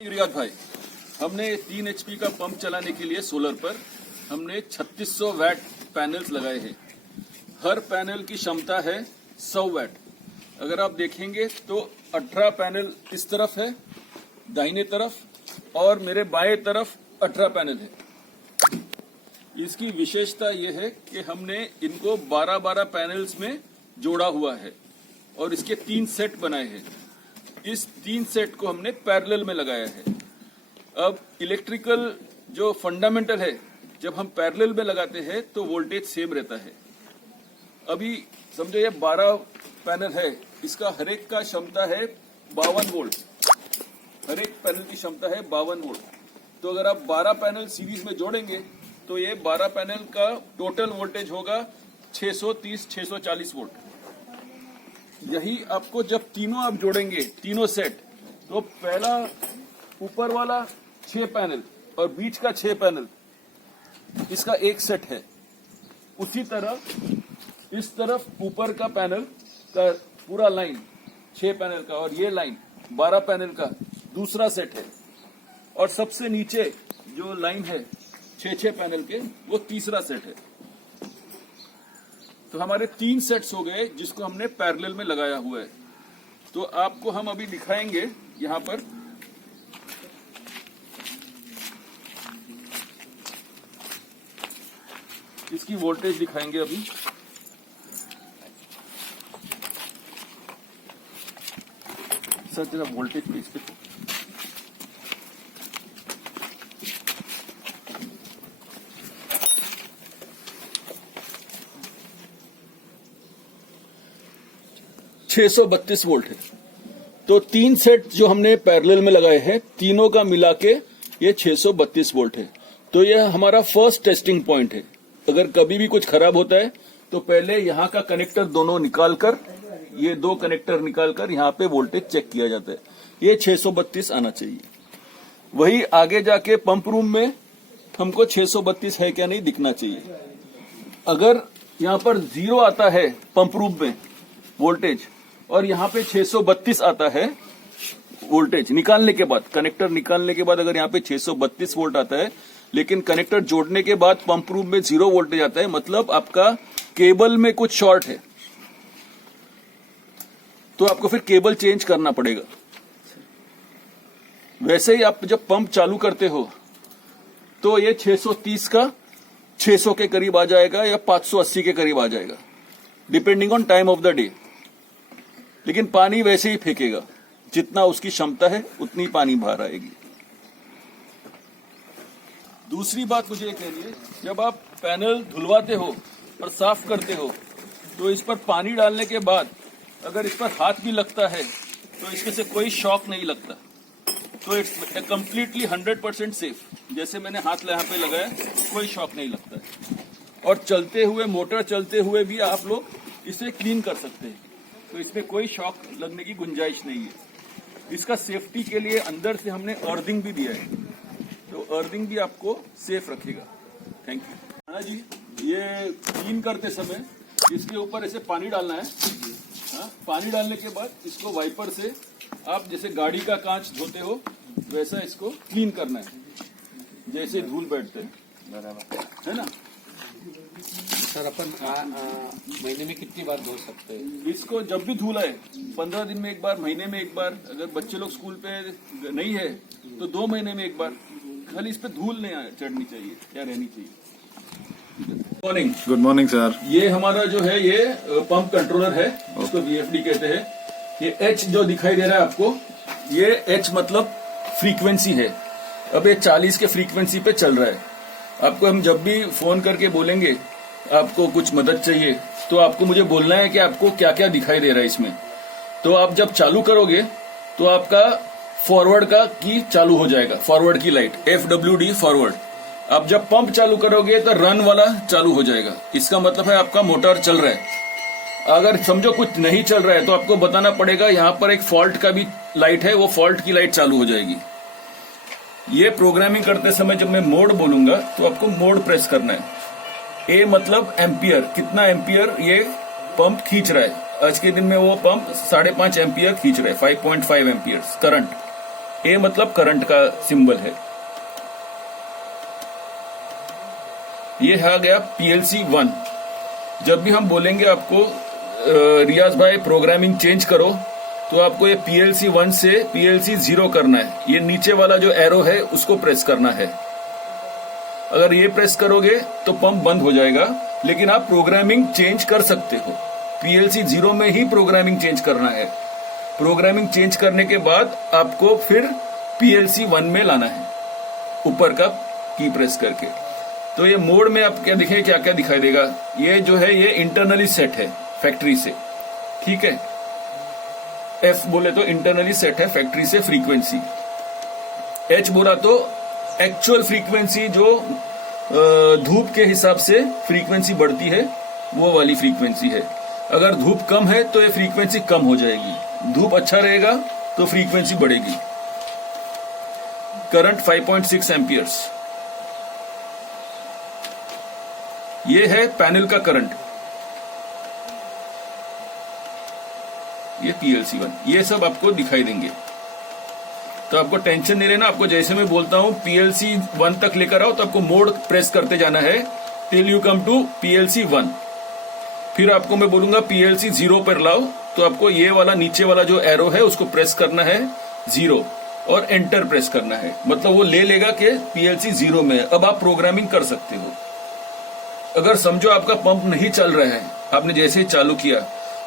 Riyadh भाई, हमने 3 HP का पंप चलाने के लिए सोलर पर हमने 3600 वैट पैनल्स लगाए हैं। हर पैनल की क्षमता है 100 वैट। अगर आप देखेंगे तो 18 पैनल इस तरफ है दाहिने तरफ और मेरे बाएं तरफ 18 पैनल है। इसकी विशेषता यह है कि हमने इनको 12-12 पैनल्स में जोड़ा हुआ है और इसके 3 सेट बनाए हैं। इस 3 सेट को हमने पैरेलल में लगाया है। अब इलेक्ट्रिकल जो फंडामेंटल है, जब हम पैरेलल में लगाते हैं तो वोल्टेज सेम रहता है। अभी समझो ये 12 पैनल है, इसका हर एक का क्षमता है 52 वोल्ट। हर एक पैनल की क्षमता है 52 वोल्ट। तो अगर आप 12 पैनल सीरीज में जोड़ेंगे तो ये 12 पैनल का टोटल वोल्टेज होगा 630-640 वोल्ट। यही आपको जब तीनों आप जोड़ेंगे, तीनों सेट, तो पहला ऊपर वाला 6 पैनल और बीच का 6 पैनल, इसका एक सेट है। उसी तरह इस तरफ ऊपर का पैनल का पूरा लाइन 6 पैनल का और ये लाइन 12 पैनल का दूसरा सेट है। और सबसे नीचे जो लाइन है 6-6 पैनल के, वो तीसरा सेट है। तो हमारे 3 सेट्स हो गए जिसको हमने पैरेलल में लगाया हुआ है। तो आपको हम अभी दिखाएंगे यहां पर। इसकी वोल्टेज दिखाएंगे अभी। सर जरा वोल्टेज पे इस पे 632 वोल्ट है। तो 3 सेट जो हमने पैरेलल में लगाए हैं, तीनों का मिला के ये 632 वोल्ट है। तो यह हमारा फर्स्ट टेस्टिंग पॉइंट है। अगर कभी भी कुछ खराब होता है तो पहले यहाँ का कनेक्टर दोनों निकालकर, ये 2 कनेक्टर निकालकर यहाँ पे वोल्टेज चेक किया जाता है। ये 632 आना चाहिए। वही आगे जाके पंप रूम में हमको 632 है क्या नहीं दिखना चाहिए। अगर यहाँ पर 0 आता है पंप रूम में वोल्टेज और यहाँ पे 632 आता है वोल्टेज निकालने के बाद, कनेक्टर निकालने के बाद अगर यहाँ पे 632 वोल्ट आता है, लेकिन कनेक्टर जोड़ने के बाद पंप रूम में 0 वोल्टेज आता है, मतलब आपका केबल में कुछ शॉर्ट है। तो आपको फिर केबल चेंज करना पड़ेगा। वैसे ही आप जब पंप चालू करते हो तो ये 630 का 600 के करीब आ जाएगा या 580 के करीब आ जाएगा, depending on time of the day. लेकिन पानी वैसे ही फेंकेगा, जितना उसकी क्षमता है उतनी पानी बाहर आएगी। दूसरी बात मुझे ये कहनी है, जब आप पैनल धुलवाते हो और साफ करते हो तो इस पर पानी डालने के बाद अगर इस पर हाथ भी लगता है तो इसमें से कोई शॉक नहीं लगता। तो इट्स कंप्लीटली 100% सेफ। जैसे मैंने हाथ यहाँ पे लगाया, कोई शॉक नहीं लगता है। और चलते हुए, मोटर चलते हुए भी आप लोग इसे क्लीन कर सकते हैं। तो इसमें कोई शॉक लगने की गुंजाइश नहीं है। इसका सेफ्टी के लिए अंदर से हमने अर्थिंग भी दिया है, तो अर्थिंग भी आपको सेफ रखेगा। Thank you. हाँ जी, ये क्लीन करते समय इसके ऊपर ऐसे पानी डालना है। हाँ, पानी डालने के बाद इसको वाइपर से आप जैसे गाड़ी का कांच धोते हो वैसा इसको क्लीन करना है, जैसे धूल बैठते हैं, है ना। सर अपन महीने में कितनी बार धो सकते हैं? इसको जब भी धूल आए, 15 दिन में एक बार, महीने में एक बार। अगर बच्चे लोग स्कूल पे नहीं है तो 2 महीने में एक बार। खाली इस पे धूल नहीं चढ़नी चाहिए, क्या रहनी चाहिए। मॉर्निंग। Good morning sir. ये हमारा जो है ये पंप कंट्रोलर है, उसको VFD कहते हैं। ये H जो दिखाई दे रहा है आपको, ये H मतलब फ्रीक्वेंसी है। अब ये 40 के फ्रीक्वेंसी पे चल रहा है। आपको हम जब भी फोन करके बोलेंगे आपको कुछ मदद चाहिए तो आपको मुझे बोलना है कि आपको क्या क्या दिखाई दे रहा है इसमें। तो आप जब चालू करोगे तो आपका फॉरवर्ड का की चालू हो जाएगा, फॉरवर्ड की लाइट FWD फॉरवर्ड। आप जब पंप चालू करोगे तो रन वाला चालू हो जाएगा। इसका मतलब है आपका मोटर चल रहा है। अगर समझो कुछ नहीं चल रहा है तो आपको बताना पड़ेगा, यहाँ पर एक फॉल्ट का भी लाइट है, वो फॉल्ट की लाइट चालू हो जाएगी। ये प्रोग्रामिंग करते समय जब मैं मोड बोलूंगा तो आपको मोड प्रेस करना है। ए मतलब एम्पियर, कितना एम्पियर ये पंप खींच रहा है। आज के दिन में वो पंप 5.5 एम्पियर खींच रहा है, 5.5 एम्पियर करंट। ए मतलब करंट का सिंबल है। ये आ गया PLC 1। जब भी हम बोलेंगे आपको रियाज भाई प्रोग्रामिंग चेंज करो, तो आपको ये PLC 1 से PLC 0 करना है। ये नीचे वाला जो एरो है उसको प्रेस करना है। अगर ये प्रेस करोगे तो पंप बंद हो जाएगा, लेकिन आप प्रोग्रामिंग चेंज कर सकते हो। PLC 0 में ही प्रोग्रामिंग चेंज करना है। प्रोग्रामिंग चेंज करने के बाद आपको फिर PLC 1 में लाना है, ऊपर का की प्रेस करके। तो ये मोड में आप क्या दिखे, क्या क्या दिखाई देगा। ये जो है ये इंटरनली सेट है फैक्ट्री से, ठीक है। F बोले तो इंटरनली सेट है फैक्ट्री से फ्रीक्वेंसी। H बोला तो एक्चुअल फ्रीक्वेंसी, जो धूप के हिसाब से फ्रीक्वेंसी बढ़ती है वो वाली फ्रीक्वेंसी है। अगर धूप कम है तो ये फ्रीक्वेंसी कम हो जाएगी, धूप अच्छा रहेगा तो फ्रीक्वेंसी बढ़ेगी। Current 5.6 amperes. ये है पैनल का करंट, ये PLC 1। ये सब आपको दिखाई देंगे, तो आपको टेंशन नहीं लेना। आपको जैसे मैं बोलता हूं PLC 1 तक लेकर आओ, तो आपको मोड प्रेस करते जाना है till you come to PLC 1। फिर आपको मैं बोलूंगा PLC 0 पर लाओ, तो आपको ये वाला नीचे वाला जो एरो है उसको प्रेस करना है 0 और एंटर प्रेस करना है। मतलब वो ले लेगा कि PLC 0 में। अब आप प्रोग्रामिंग कर सकते हो। अगर समझो आपका पंप नहीं चल रहा है, आपने जैसे ही चालू किया,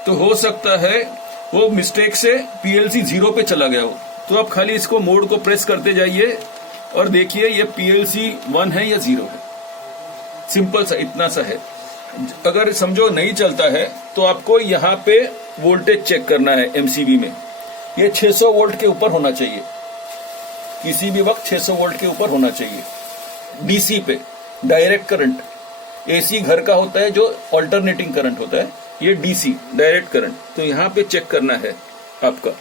तो हो सकता है वो मिस्टेक से PLC 0 पे चला गया हो। तो आप खाली इसको मोड को प्रेस करते जाइए और देखिए ये PLC 1 है या 0 है। सिंपल सा, इतना सा है। अगर समझो नहीं चलता है तो आपको यहाँ पे वोल्टेज चेक करना है MCB में। ये 600 वोल्ट के ऊपर होना चाहिए, किसी भी वक्त 600 वोल्ट के ऊपर होना चाहिए। DC पे डायरेक्ट करंट, AC घर का होता है जो अल्टरनेटिंग करंट होता है, ये DC डायरेक्ट करंट। तो यहाँ पे चेक करना है आपका।